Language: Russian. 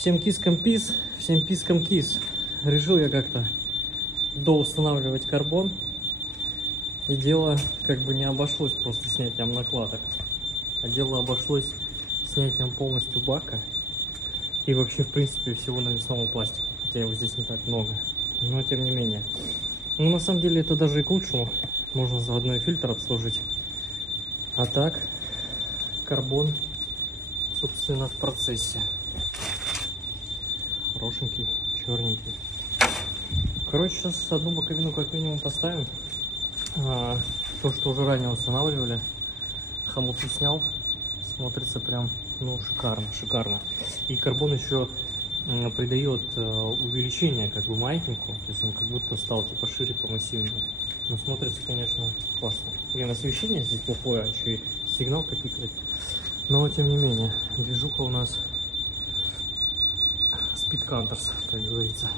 Всем кискам пис, всем пискам кис. Решил я как-то доустанавливать карбон. И дело как бы не обошлось просто снятием накладок. А дело обошлось снятием полностью бака. И вообще, в принципе, всего навесного пластика. Хотя его здесь не так много. Но тем не менее. Ну, на самом деле, это даже и к лучшему. Можно заодно и фильтр обслужить. А так, карбон, собственно, в процессе. Хорошенький, черненький. Короче, сейчас одну боковину как минимум поставим. То, что уже ранее устанавливали. Хомуты снял. Смотрится прям, ну, шикарно, шикарно. И карбон еще придает увеличение как бы маятнику. То есть он как будто стал типа шире, помассивнее. Но смотрится, конечно, классно. Блин, освещение здесь плохое, а еще и сигнал копикает. Но тем не менее, движуха у нас Speed Hunters, как говорится.